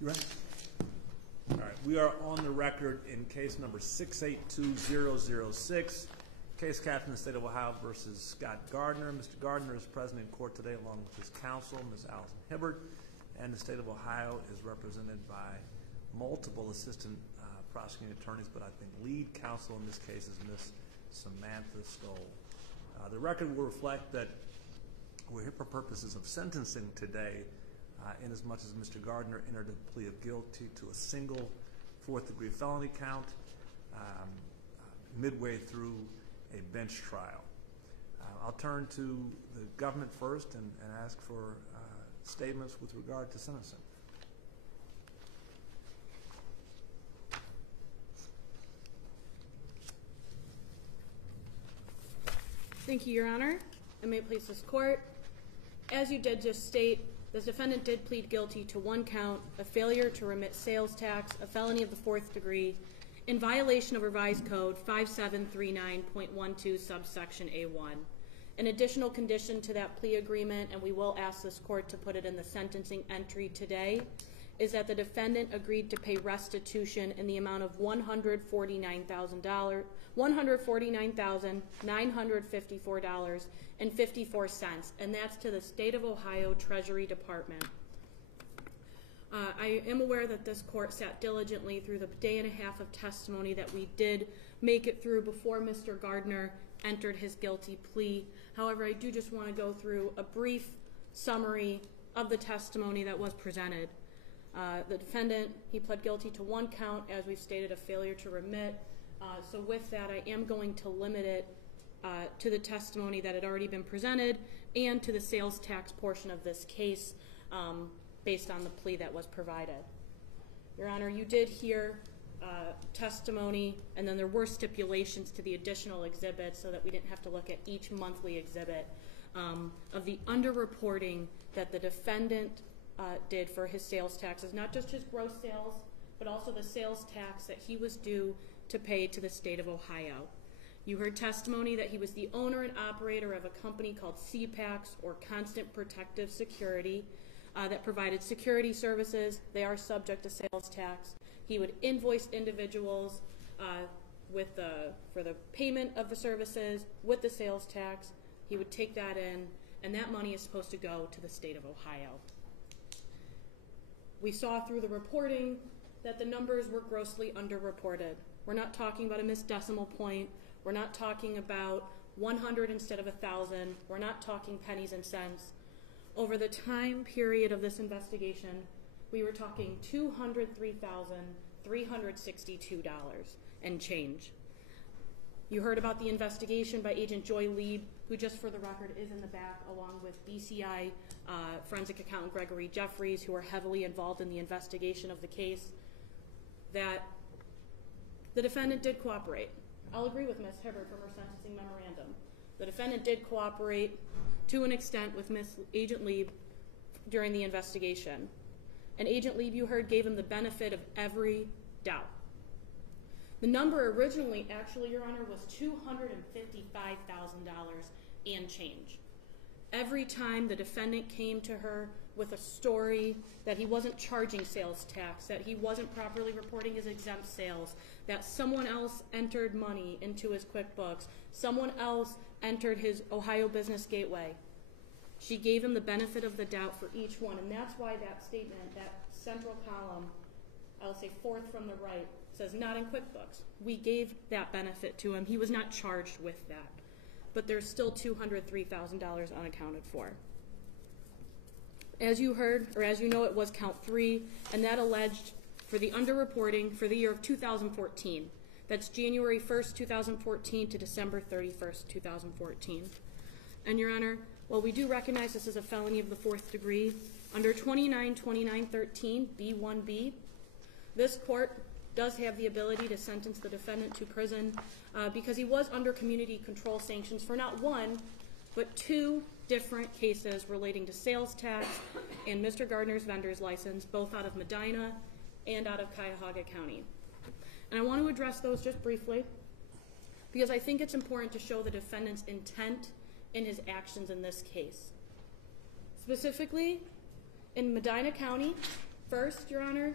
You ready? All right, we are on the record in case number 682006, case captain of the State of Ohio versus Scott Gardner. Mr. Gardner is present in court today along with his counsel, Ms. Allison Hibbert, and the State of Ohio is represented by multiple assistant prosecuting attorneys, but I think lead counsel in this case is Ms. Samantha Stoll. The record will reflect that we're here for purposes of sentencing today, inasmuch as Mr. Gardner entered a plea of guilty to a single fourth-degree felony count midway through a bench trial. I'll turn to the government first and ask for statements with regard to sentencing. Thank you, Your Honor, and may it please this court. As you did just state, the defendant did plead guilty to one count, a failure to remit sales tax, a felony of the fourth degree, in violation of Revised Code 5739.12 subsection A1. An additional condition to that plea agreement, and we will ask this court to put it in the sentencing entry today, is that the defendant agreed to pay restitution in the amount of $149,954.54, and that's to the State of Ohio Treasury Department. I am aware that this court sat diligently through the day and a half of testimony that we did make it through before Mr. Gardner entered his guilty plea. However, I do just want to go through a brief summary of the testimony that was presented. The defendant, he pled guilty to one count, as we've stated, a failure to remit. So with that, I am going to limit it to the testimony that had already been presented and to the sales tax portion of this case based on the plea that was provided. Your Honor, you did hear testimony, and then there were stipulations to the additional exhibits so that we didn't have to look at each monthly exhibit of the underreporting that the defendant did for his sales taxes, not just his gross sales, but also the sales tax that he was due to pay to the State of Ohio. You heard testimony that he was the owner and operator of a company called CPACS, or Constant Protective Security, that provided security services. They are subject to sales tax. He would invoice individuals for the payment of the services with the sales tax. He would take that in, and that money is supposed to go to the State of Ohio. We saw through the reporting that the numbers were grossly underreported. We're not talking about a missed decimal point. We're not talking about 100 instead of 1,000. We're not talking pennies and cents. Over the time period of this investigation, we were talking $203,362 and change. You heard about the investigation by Agent Joy Lieb, who, just for the record, is in the back, along with BCI forensic accountant Gregory Jeffries, who are heavily involved in the investigation of the case, that the defendant did cooperate. I'll agree with Ms. Hibbert from her sentencing memorandum. The defendant did cooperate to an extent with Agent Lieb during the investigation. And Agent Lieb, you heard, gave him the benefit of every doubt. The number originally, actually, Your Honor, was $255,000 and change. Every time the defendant came to her with a story that he wasn't charging sales tax, that he wasn't properly reporting his exempt sales, that someone else entered money into his QuickBooks, someone else entered his Ohio Business Gateway, she gave him the benefit of the doubt for each one. And that's why that statement, that central column, I'll say fourth from the right, says not in QuickBooks. We gave that benefit to him. He was not charged with that. But there's still $203,000 unaccounted for. As you heard, or as you know, it was count 3, and that alleged for the underreporting for the year of 2014. That's January 1st, 2014 to December 31st, 2014. And Your Honor, while we do recognize this is a felony of the fourth degree, under 292913 B1B, this court does have the ability to sentence the defendant to prison because he was under community control sanctions for not one, but 2 different cases relating to sales tax and Mr. Gardner's vendor's license, both out of Medina and out of Cuyahoga County. And I want to address those just briefly because I think it's important to show the defendant's intent in his actions in this case. Specifically, in Medina County, First, Your Honor,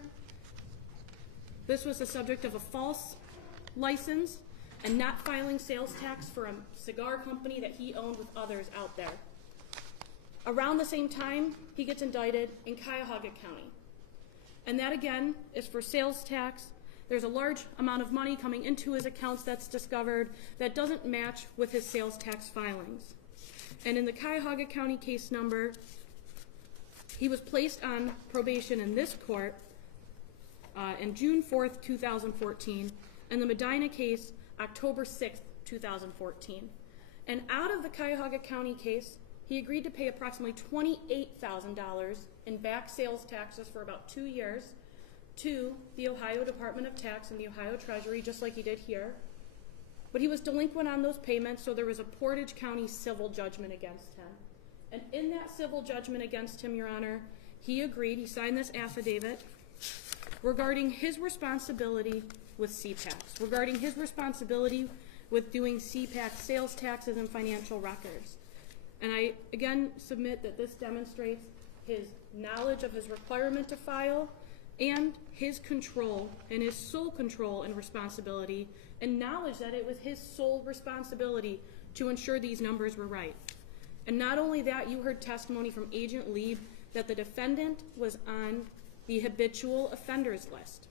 this was the subject of a false license and not filing sales tax for a cigar company that he owned with others out there. Around the same time, he gets indicted in Cuyahoga County. And that, again, is for sales tax. There's a large amount of money coming into his accounts that's discovered that doesn't match with his sales tax filings. And in the Cuyahoga County case number, he was placed on probation in this court in June 4th, 2014, and the Medina case, October 6th, 2014. And out of the Cuyahoga County case, he agreed to pay approximately $28,000 in back sales taxes for about 2 years to the Ohio Department of Tax and the Ohio Treasury, just like he did here. But he was delinquent on those payments, so there was a Portage County civil judgment against him. And in that civil judgment against him, Your Honor, he agreed, he signed this affidavit regarding his responsibility with CPACs, regarding his responsibility with doing CPAC sales taxes and financial records. And I, again, submit that this demonstrates his knowledge of his requirement to file and his control and his sole control and responsibility and knowledge that it was his sole responsibility to ensure these numbers were right. And not only that, you heard testimony from Agent Lieb that the defendant was on the habitual offenders list.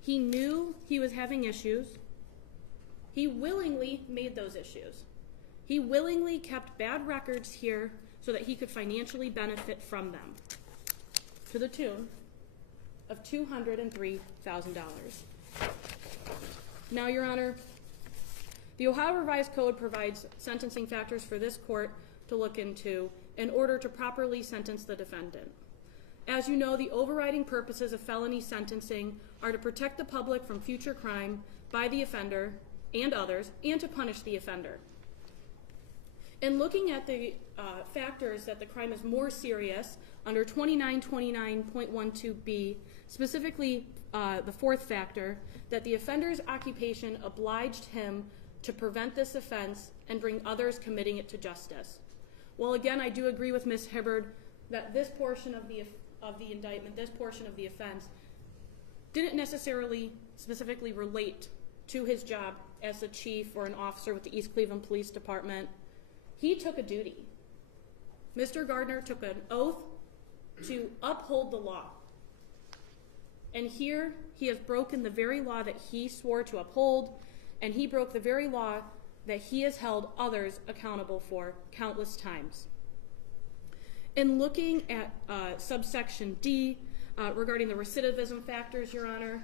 He knew he was having issues. He willingly made those issues. He willingly kept bad records here so that he could financially benefit from them, to the tune of $203,000. Now, Your Honor, the Ohio Revised Code provides sentencing factors for this court to look into in order to properly sentence the defendant. As you know, the overriding purposes of felony sentencing are to protect the public from future crime by the offender and others, and to punish the offender. In looking at the factors that the crime is more serious, under 2929.12b, specifically the fourth factor, that the offender's occupation obliged him to prevent this offense and bring others committing it to justice. Well, again, I do agree with Ms. Hibbard that this portion of the indictment, this portion of the offense, didn't necessarily specifically relate to his job as a chief or an officer with the East Cleveland Police Department. He took a duty. Mr. Gardner took an oath to uphold the law. And here he has broken the very law that he swore to uphold, and he broke the very law that he has held others accountable for countless times. In looking at subsection D regarding the recidivism factors, Your Honor,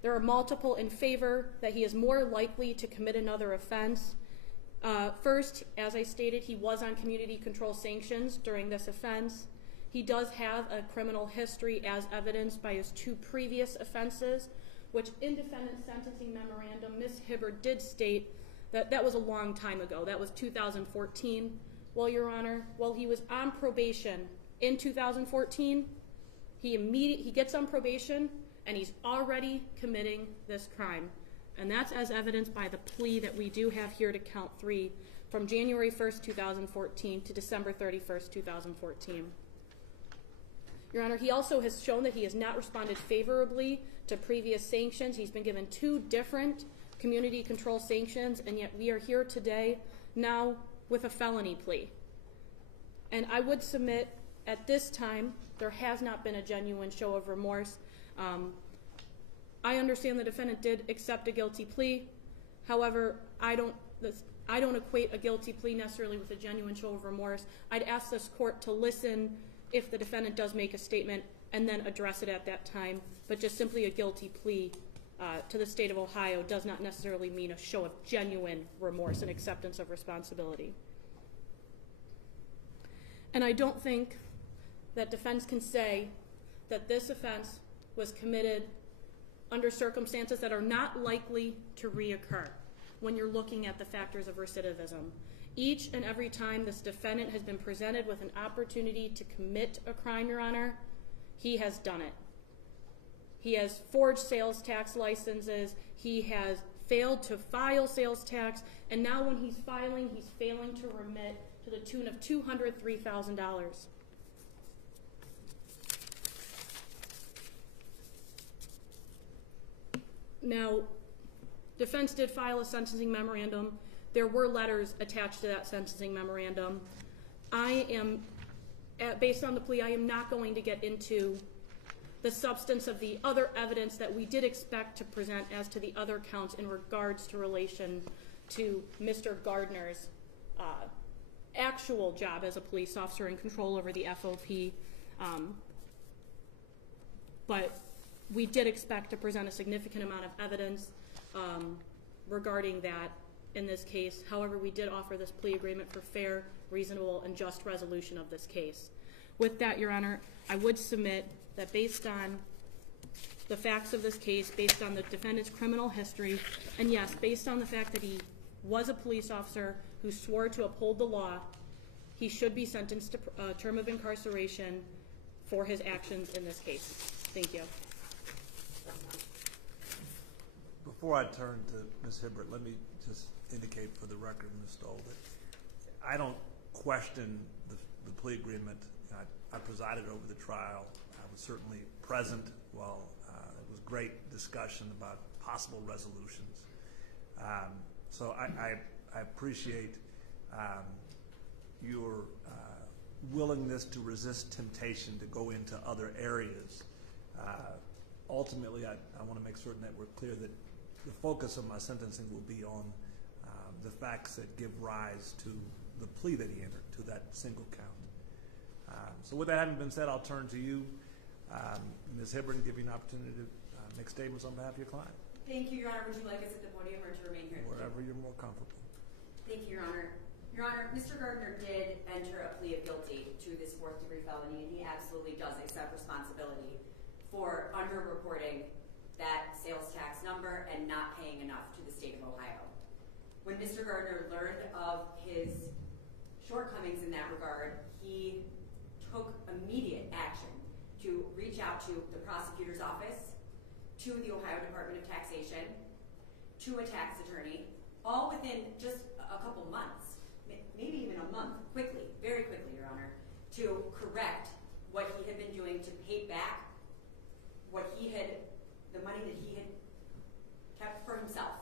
there are multiple in favor that he is more likely to commit another offense. First, as I stated, he was on community control sanctions during this offense. He does have a criminal history as evidenced by his 2 previous offenses, which in defendant's sentencing memorandum, Ms. Hibbard did state that that was a long time ago. That was 2014. Well, Your Honor, while he was on probation in 2014, he gets on probation and he's already committing this crime. And that's as evidenced by the plea that we do have here to count 3 from January 1st, 2014 to December 31st, 2014. Your Honor, he also has shown that he has not responded favorably to previous sanctions. He's been given 2 different community control sanctions, and yet we are here today now with a felony plea. And I would submit at this time there has not been a genuine show of remorse. I understand the defendant did accept a guilty plea. However, I don't equate a guilty plea necessarily with a genuine show of remorse. I'd ask this court to listen if the defendant does make a statement and then address it at that time. But just simply a guilty plea to the state of Ohio does not necessarily mean a show of genuine remorse and acceptance of responsibility. And I don't think that defense can say that this offense was committed under circumstances that are not likely to reoccur when you're looking at the factors of recidivism. Each and every time this defendant has been presented with an opportunity to commit a crime, Your Honor, he has done it. He has forged sales tax licenses, he has failed to file sales tax, and now when he's filing, he's failing to remit to the tune of $203,000. Now, defense did file a sentencing memorandum. There were letters attached to that sentencing memorandum. Based on the plea, I am not going to get into the substance of the other evidence that we did expect to present as to the other counts in regards to relation to Mr. Gardner's actual job as a police officer and control over the FOP. But we did expect to present a significant amount of evidence regarding that in this case. However, we did offer this plea agreement for fair, reasonable, and just resolution of this case. With that, Your Honor, I would submit that based on the facts of this case, based on the defendant's criminal history, and yes, based on the fact that he was a police officer who swore to uphold the law, he should be sentenced to a term of incarceration for his actions in this case. Thank you. Before I turn to Ms. Hibbert, let me just indicate for the record, Ms. Stoll, that I don't question the plea agreement. I presided over the trial. I was certainly present while it was great discussion about possible resolutions. So I appreciate your willingness to resist temptation to go into other areas. Ultimately, I want to make certain that we're clear that the focus of my sentencing will be on the facts that give rise to the plea that he entered, to that single count. So with that having been said, I'll turn to you, Ms. Hibbert, and give you an opportunity to make statements on behalf of your client. Thank you, Your Honor. Would you like us at the podium or to remain here? Wherever you're more comfortable. Thank you, Your Honor. Your Honor, Mr. Gardner did enter a plea of guilty to this fourth-degree felony, and he absolutely does accept responsibility for underreporting that sales tax number and not paying enough to the state of Ohio. When Mr. Gardner learned of his shortcomings in that regard, he took immediate action to reach out to the prosecutor's office, to the Ohio Department of Taxation, to a tax attorney, all within just a couple months, maybe even a month, quickly, very quickly, Your Honor, to correct what he had been doing to pay back the money that he had kept for himself.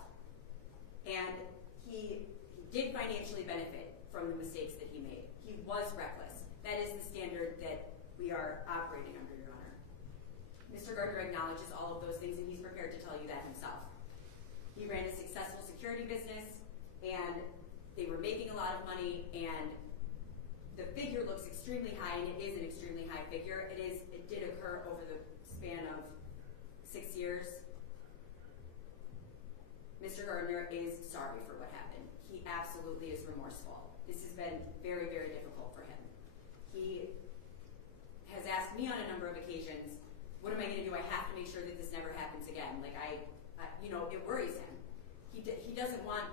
And he did financially benefit from the mistakes that he made. He was reckless. That is the standard that we are operating under, Your Honor. Mr. Gardner acknowledges all of those things, and he's prepared to tell you that himself. He ran a successful security business, and they were making a lot of money, and the figure looks extremely high, and it is an extremely high figure. It did occur over the span of 6 years. Mr. Gardner is sorry for what happened. He absolutely is remorseful. This has been very, very difficult for him. He has asked me on a number of occasions, what am I going to do? I have to make sure that this never happens again. Like it worries him. He doesn't want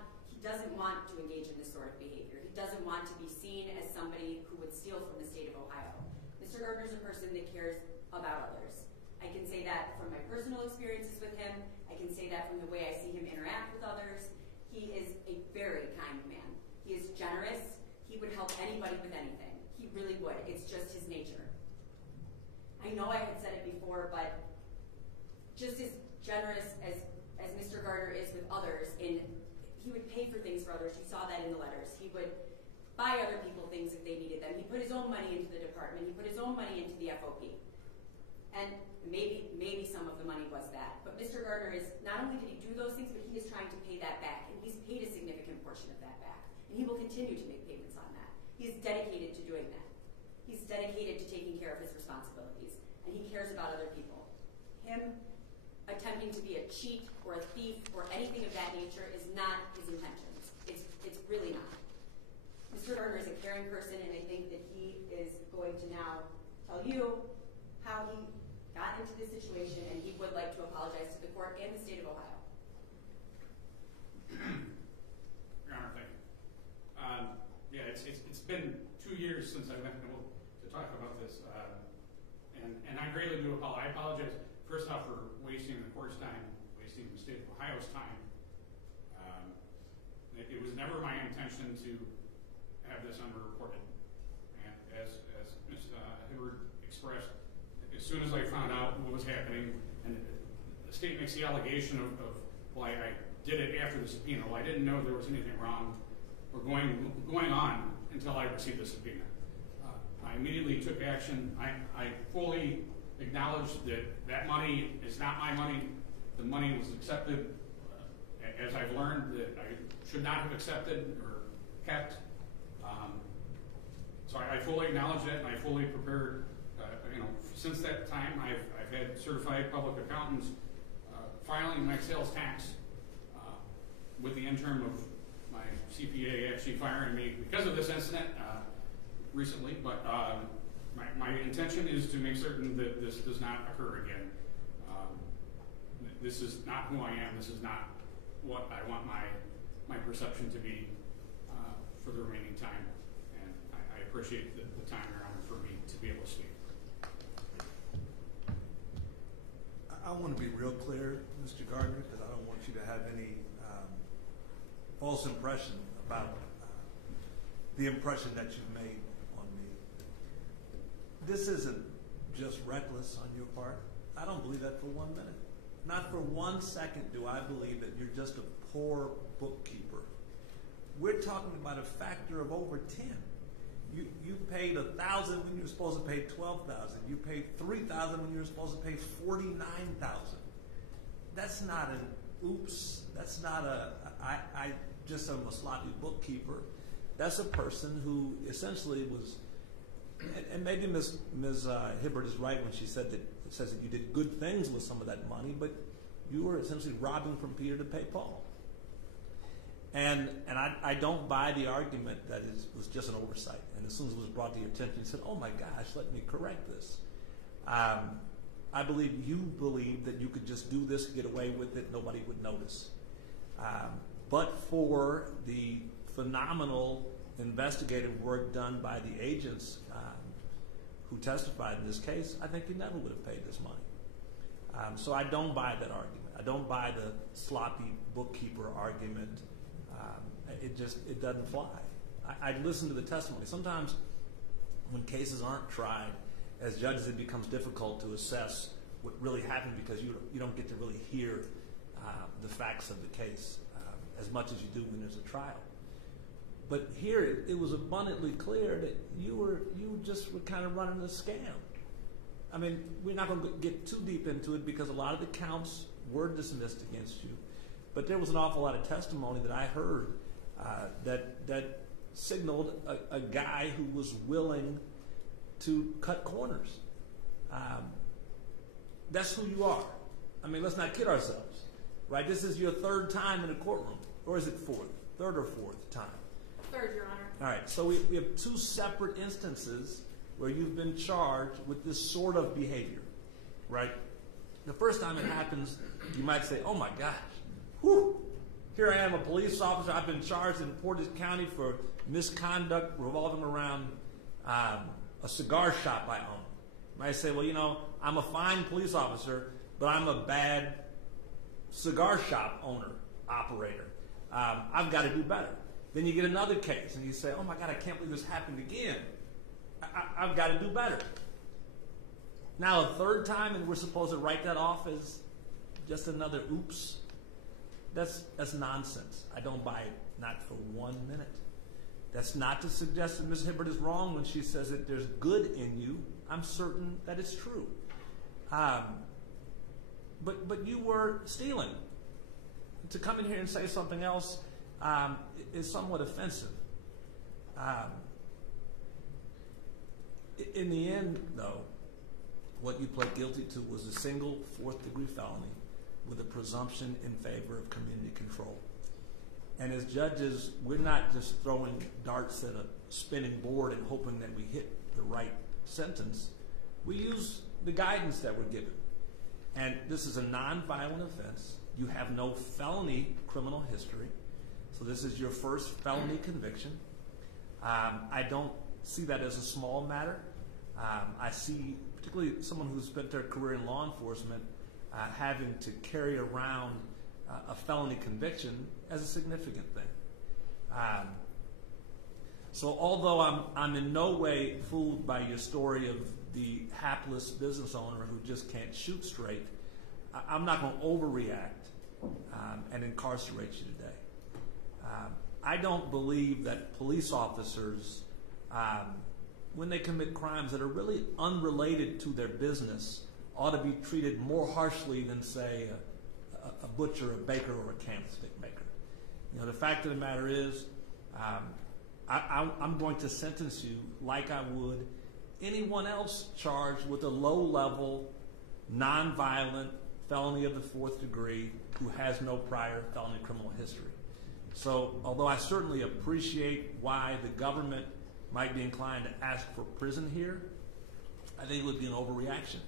to engage in this sort of behavior. He doesn't want to be seen as somebody who would steal from the state of Ohio. Mr. Gardner is a person that cares about others. I can say that from my personal experiences with him. I can say that from the way I see him interact with others. He is a very kind man. He is generous. He would help anybody with anything. He really would. It's just his nature. I know I had said it before, but just as generous as Mr. Gardner is with others, he would pay for things for others. You saw that in the letters. He would buy other people things if they needed them. He put his own money into the department. He put his own money into the FOP. And maybe some of the money was that. But Mr. Gardner is, not only did he do those things, but he is trying to pay that back. And he's paid a significant portion of that back. And he will continue to make payments on that. He's dedicated to doing that. He's dedicated to taking care of his responsibilities. And he cares about other people. Him attempting to be a cheat or a thief or anything of that nature is not his intentions. It's really not. Mr. Gardner is a caring person, and I think that he is going to now tell you how he got into this situation, and he would like to apologize to the court and the state of Ohio. Your Honor, thank you. It's been 2 years since I've been able to talk about this, and I greatly do apologize. I apologize, first off, for wasting the court's time, wasting the state of Ohio's time. It was never my intention to have this underreported, and as Ms. Hibbert expressed, as soon as I found out what was happening, and the state makes the allegation of well, I did it after the subpoena. Well, I didn't know there was anything wrong or going on until I received the subpoena. I immediately took action. I fully acknowledged that that money is not my money. The money was accepted, as I've learned, that I should not have accepted or kept. So I fully acknowledge that, and I fully prepared. Since that time, I've had certified public accountants filing my sales tax with the interim of my CPA actually firing me because of this incident recently. But my intention is to make certain that this does not occur again. This is not who I am. This is not what I want my perception to be for the remaining time. And I appreciate the time, Your Honor, for me to be able to speak. I want to be real clear, Mr. Gardner, because I don't want you to have any false impression about the impression that you've made on me. This isn't just reckless on your part. I don't believe that for 1 minute. Not for 1 second do I believe that you're just a poor bookkeeper. We're talking about a factor of over 10. You paid $1,000 when you were supposed to pay $12,000. You paid $3,000 when you were supposed to pay $49,000. That's not an oops. That's not I just am a sloppy bookkeeper. That's a person who essentially was, and maybe Ms. Hibbert is right when she said that it says that you did good things with some of that money, but you were essentially robbing from Peter to pay Paul. And I don't buy the argument that it was just an oversight. And as soon as it was brought to your attention, you said, oh my gosh, let me correct this. I believe you believe that you could just do this, get away with it, nobody would notice. But for the phenomenal investigative work done by the agents who testified in this case, I think you never would have paid this money. So I don't buy that argument. I don't buy the sloppy bookkeeper argument. It doesn't fly. I listen to the testimony. Sometimes when cases aren't tried, as judges, it becomes difficult to assess what really happened because you don't get to really hear the facts of the case as much as you do when there's a trial. But here it was abundantly clear that you just were kind of running a scam. I mean, we're not going to get too deep into it because a lot of the counts were dismissed against you. But there was an awful lot of testimony that I heard that signaled a guy who was willing to cut corners. That's who you are. I mean, let's not kid ourselves, right? This is your third time in a courtroom, or is it fourth? Third or fourth time? Third, Your Honor. All right, so we have two separate instances where you've been charged with this sort of behavior, right? The first time it happens, you might say, oh my gosh, whew, here I am, a police officer. I've been charged in Portage County for misconduct revolving around a cigar shop I own. You might say, well, I'm a fine police officer, but I'm a bad cigar shop owner, operator. I've got to do better. Then you get another case, and you say, oh my God, I can't believe this happened again. I've got to do better. Now a third time, and we're supposed to write that off as just another oops. That's nonsense. I don't buy it, not for 1 minute. That's not to suggest that Ms. Hibbert is wrong when she says that there's good in you. I'm certain that it's true. But you were stealing. To come in here and say something else is somewhat offensive. In the end, though, what you pled guilty to was a single fourth-degree felony with a presumption in favor of community control. And as judges, we're not just throwing darts at a spinning board and hoping that we hit the right sentence. We use the guidance that we're given. And this is a nonviolent offense. You have no felony criminal history. So this is your first felony conviction. I don't see that as a small matter. I see, particularly someone who's spent their career in law enforcement, having to carry around a felony conviction as a significant thing. So although I'm in no way fooled by your story of the hapless business owner who just can't shoot straight, I'm not going to overreact and incarcerate you today. I don't believe that police officers, when they commit crimes that are really unrelated to their business, ought to be treated more harshly than, say, a butcher, a baker, or a candlestick maker. You know, the fact of the matter is, I'm going to sentence you like I would anyone else charged with a low-level, nonviolent felony of the 4th degree who has no prior felony criminal history. So, although I certainly appreciate why the government might be inclined to ask for prison here, I think it would be an overreaction.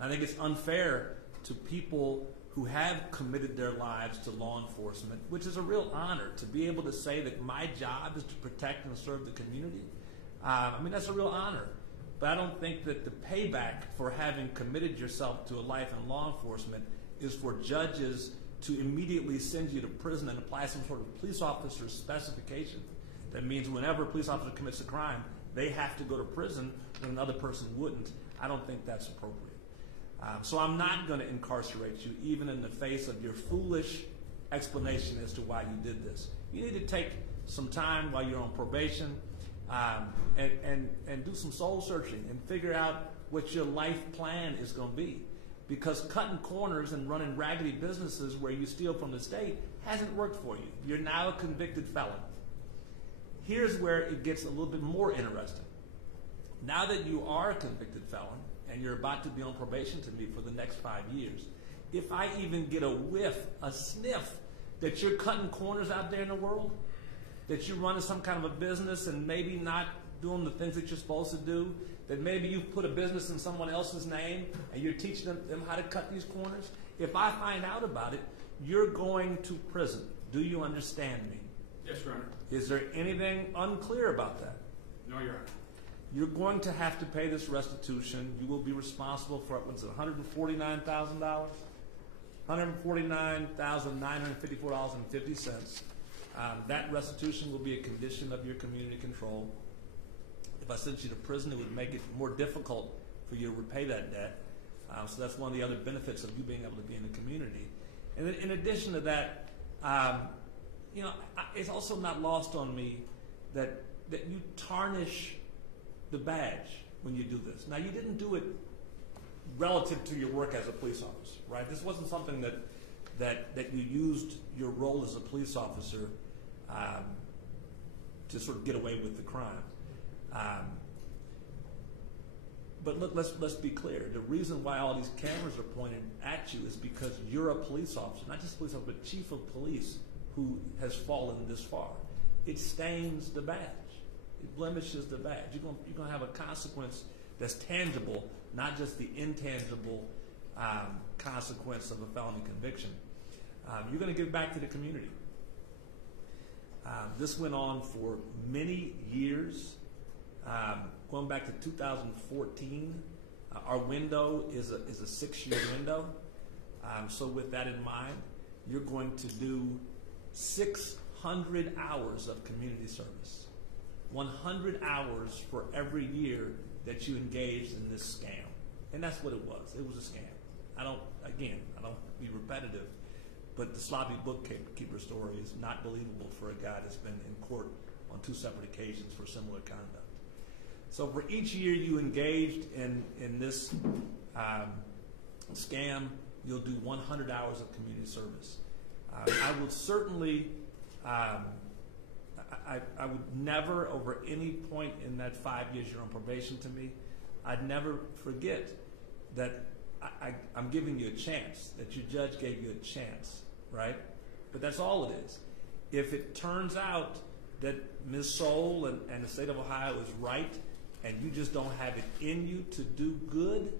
I think it's unfair to people who have committed their lives to law enforcement, which is a real honor to be able to say that my job is to protect and serve the community. I mean, that's a real honor. But I don't think that the payback for having committed yourself to a life in law enforcement is for judges to immediately send you to prison and apply some sort of police officer specification. That means whenever a police officer commits a crime, they have to go to prison when another person wouldn't. I don't think that's appropriate. So I'm not going to incarcerate you, even in the face of your foolish explanation as to why you did this. You need to take some time while you're on probation and do some soul searching and figure out what your life plan is going to be. Because cutting corners and running raggedy businesses where you steal from the state hasn't worked for you. You're now a convicted felon. Here's where it gets a little bit more interesting. Now that you are a convicted felon and you're about to be on probation to me for the next 5 years, if I even get a whiff, a sniff, that you're cutting corners out there in the world, that you're running some kind of a business and maybe not doing the things that you're supposed to do, that maybe you've put a business in someone else's name and you're teaching them how to cut these corners, if I find out about it, you're going to prison. Do you understand me? Yes, Your Honor. Is there anything unclear about that? No, Your Honor. You're going to have to pay this restitution. You will be responsible for, what's it, $149,000? $149,954.50. That restitution will be a condition of your community control. If I sent you to prison, it would make it more difficult for you to repay that debt. So that's one of the other benefits of you being able to be in the community. And then in addition to that, it's also not lost on me that you tarnish the badge when you do this. Now, you didn't do it relative to your work as a police officer, right? This wasn't something that you used your role as a police officer to sort of get away with the crime. But look, let's be clear. The reason why all these cameras are pointed at you is because you're a police officer, not just a police officer, but chief of police who has fallen this far. It stains the badge. It blemishes the badge. You're going to have a consequence that's tangible, not just the intangible consequence of a felony conviction. You're going to give back to the community. This went on for many years. Going back to 2014, our window is a 6-year window. So with that in mind, you're going to do 600 hours of community service. 100 hours for every year that you engaged in this scam. And that's what it was. It was a scam. I don't be repetitive, but the sloppy bookkeeper story is not believable for a guy that's been in court on 2 separate occasions for similar conduct. So for each year you engaged in this scam, you'll do 100 hours of community service. I would certainly, I would never, over any point in that 5 years you're on probation to me, I'd never forget that I'm giving you a chance, that your judge gave you a chance, right? But that's all it is. If it turns out that Ms. Soul and the state of Ohio is right, and you just don't have it in you to do good,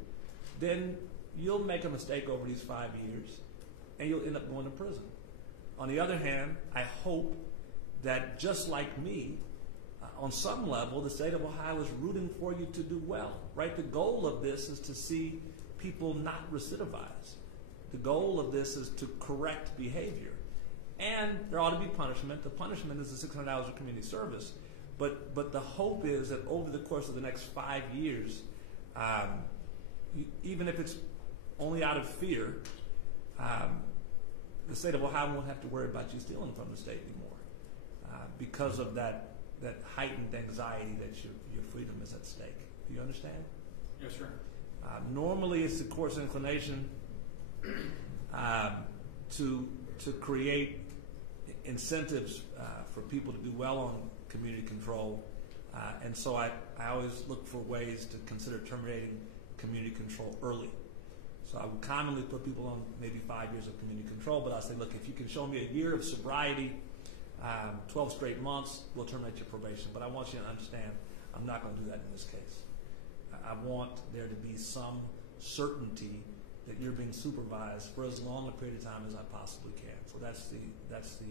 then you'll make a mistake over these 5 years, and you'll end up going to prison. On the other hand, I hope that just like me, on some level, the state of Ohio is rooting for you to do well, right? The goal of this is to see people not recidivize. The goal of this is to correct behavior. And there ought to be punishment. The punishment is the 600 hours of community service. But the hope is that over the course of the next 5 years, even if it's only out of fear, the state of Ohio won't have to worry about you stealing from the state anymore because of that heightened anxiety that your freedom is at stake. Do you understand? Yes, sir. Normally, it's the court's inclination to create incentives for people to do well on community control, and so I always look for ways to consider terminating community control early. So I would commonly put people on maybe 5 years of community control, but I say, look, if you can show me a year of sobriety, 12 straight months, we'll terminate your probation. But I want you to understand, I'm not going to do that in this case. I want there to be some certainty that you're being supervised for as long a period of time as I possibly can. So that's the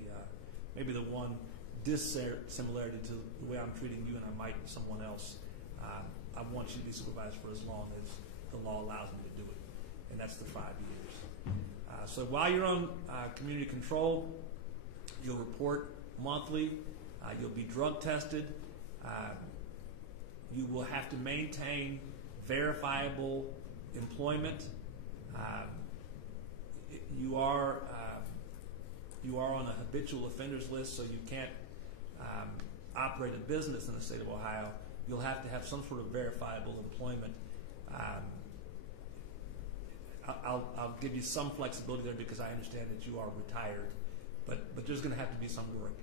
maybe the one dissimilarity to the way I'm treating you and I might someone else. I want you to be supervised for as long as the law allows me to do it, and that's the 5 years. So while you're on community control, you'll report monthly. You'll be drug tested. You will have to maintain verifiable employment. You are on a habitual offenders list, so you can't operate a business in the state of Ohio. You'll have to have some sort of verifiable employment. I'll give you some flexibility there because I understand that you are retired, but there's going to have to be some work.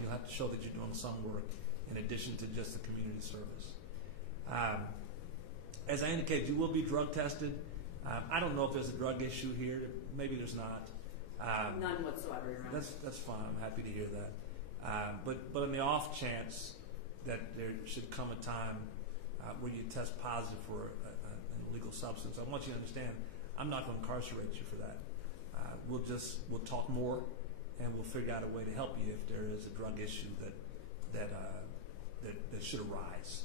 You'll have to show that you're doing some work in addition to just the community service. As I indicated, you will be drug tested. I don't know if there's a drug issue here. Maybe there's not. None whatsoever, Your Honor. That's fine. I'm happy to hear that. But on the off chance that there should come a time where you test positive for an illegal substance, I want you to understand I'm not going to incarcerate you for that. We'll talk more, and we'll figure out a way to help you if there is a drug issue that should arise.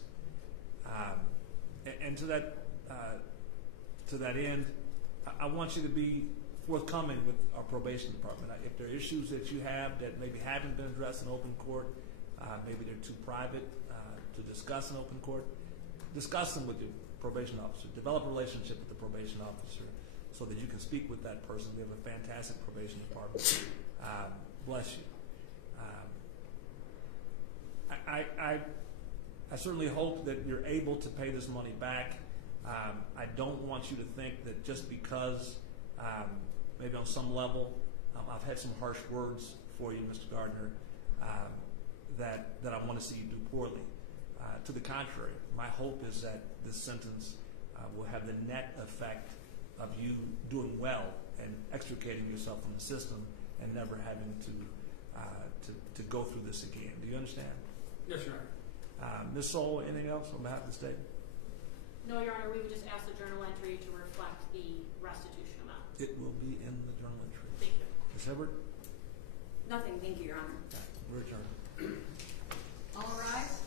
And to that end, I want you to be forthcoming with our probation department. If there are issues that you have that maybe haven't been addressed in open court, maybe they're too private to discuss in open court, discuss them with your probation officer. Develop a relationship with the probation officer so that you can speak with that person. We have a fantastic probation department. Bless you. I certainly hope that you're able to pay this money back. I don't want you to think that just because maybe on some level I've had some harsh words for you, Mr. Gardner, that I want to see you do poorly. To the contrary, my hope is that this sentence will have the net effect of you doing well and extricating yourself from the system and never having to go through this again. Do you understand? Yes, Your Honor. Ms. Soul, anything else on behalf of the state? No, Your Honor, we would just ask the journal entry to reflect the restitution amount. It will be in the journal entry. Thank you. Ms. Hibbert? Nothing, thank you, Your Honor. We're adjourned. All rise.